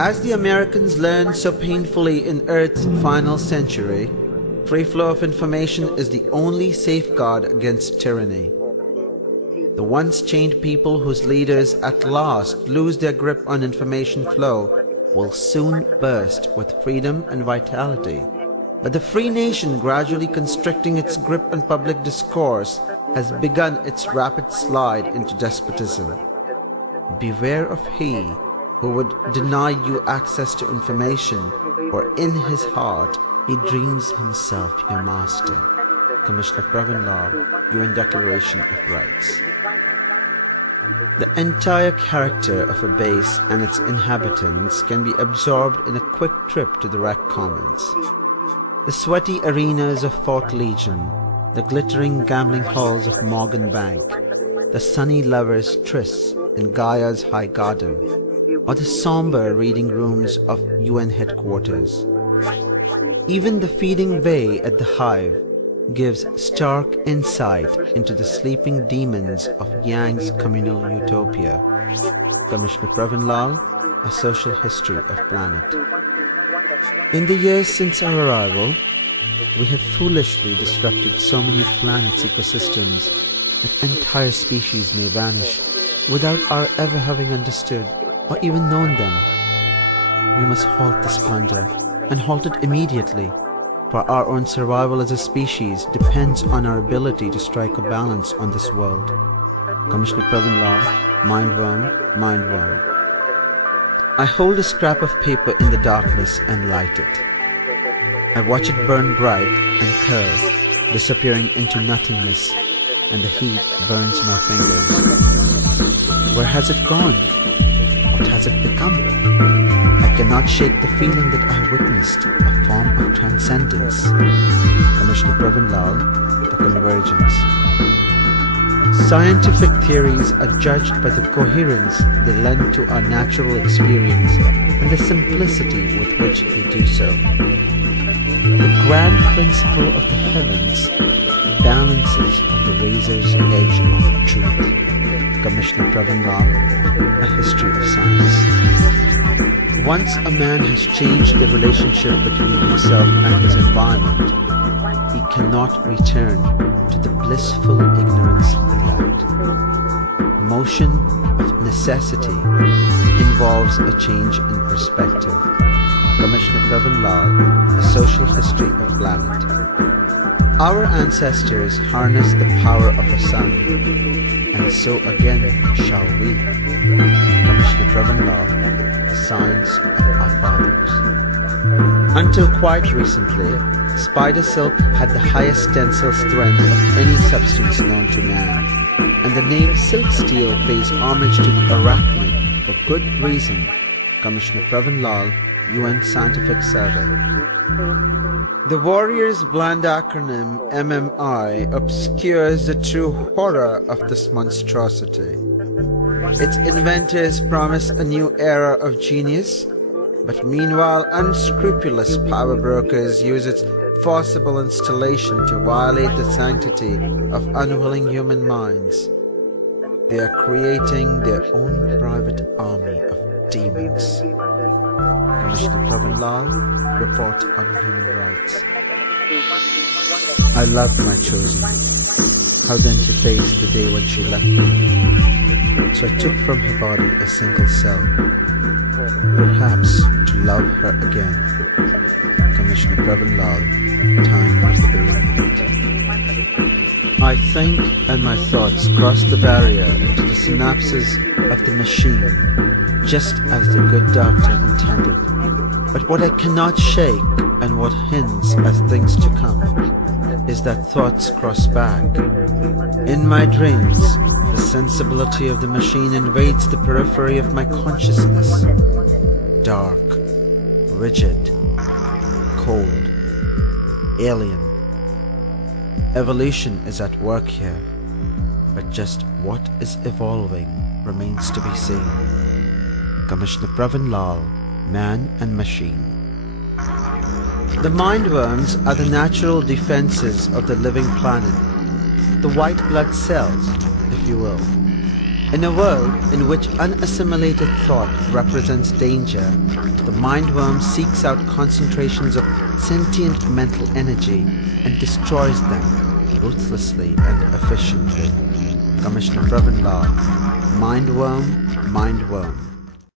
As the Americans learned so painfully in Earth's final century, free flow of information is the only safeguard against tyranny. The once chained people whose leaders at last lose their grip on information flow will soon burst with freedom and vitality. But the free nation, gradually constricting its grip on public discourse, has begun its rapid slide into despotism. Beware of he who would deny you access to information, for in his heart he dreams himself your master. Commissioner Pravin Lal, UN Declaration of Rights. The entire character of a base and its inhabitants can be absorbed in a quick trip to the Rec Commons. The sweaty arenas of Fort Legion, the glittering gambling halls of Morgan Bank, the sunny lovers' trysts in Gaia's High Garden, or the somber reading rooms of UN headquarters. Even the feeding bay at the Hive gives stark insight into the sleeping demons of Yang's communal utopia. Commissioner Pravin Lal, A Social History of Planet. In the years since our arrival, we have foolishly disrupted so many of planet's ecosystems that entire species may vanish without our ever having understood or even known them. We must halt this plunder, and halt it immediately, for our own survival as a species depends on our ability to strike a balance on this world. Commissioner Pravin Lal, Mindworm, Mindworm. I hold a scrap of paper in the darkness and light it. I watch it burn bright and curl, disappearing into nothingness, and the heat burns my fingers. Where has it gone? What has it become? I cannot shake the feeling that I witnessed a form of transcendence. Commissioner Pravin Lal, The Convergence. Scientific theories are judged by the coherence they lend to our natural experience and the simplicity with which they do so. The grand principle of the heavens balances on the razor's edge of truth. Commissioner Pravin Lal, A History of Science. Once a man has changed the relationship between himself and his environment, he cannot return to the blissful ignorance he left. Motion of necessity involves a change in perspective. Commissioner Pravin Lal, A Social History of Planet. Our ancestors harnessed the power of a sun, and so again shall we. Commissioner Pravin Lal, The Science of Our Fathers. Until quite recently, spider silk had the highest tensile strength of any substance known to man, and the name silk steel pays homage to the arachnid for good reason. Commissioner Pravin Lal, UN Scientific Survey. The warrior's bland acronym MMI obscures the true horror of this monstrosity. Its inventors promise a new era of genius, but meanwhile unscrupulous power brokers use its forcible installation to violate the sanctity of unwilling human minds. They are creating their own private army of demons. Commissioner Pravin Lal, Report on Human Rights. I loved my chosen. How then to face the day when she left me? So I took from her body a single cell, perhaps to love her again. Commissioner Pravin Lal, Time of the Bereavement. I think and my thoughts cross the barrier into the synapses of the machine, just as the good doctor intended. But what I cannot shake, and what hints at things to come, is that thoughts cross back. In my dreams, the sensibility of the machine invades the periphery of my consciousness. Dark, rigid, cold, alien. Evolution is at work here, but just what is evolving remains to be seen. Commissioner Pravin Lal, Man and Machine. The mindworms are the natural defenses of the living planet, the white blood cells, if you will. In a world in which unassimilated thought represents danger, the mindworm seeks out concentrations of sentient mental energy and destroys them ruthlessly and efficiently. Commissioner Pravin, Mindworm, Mindworm.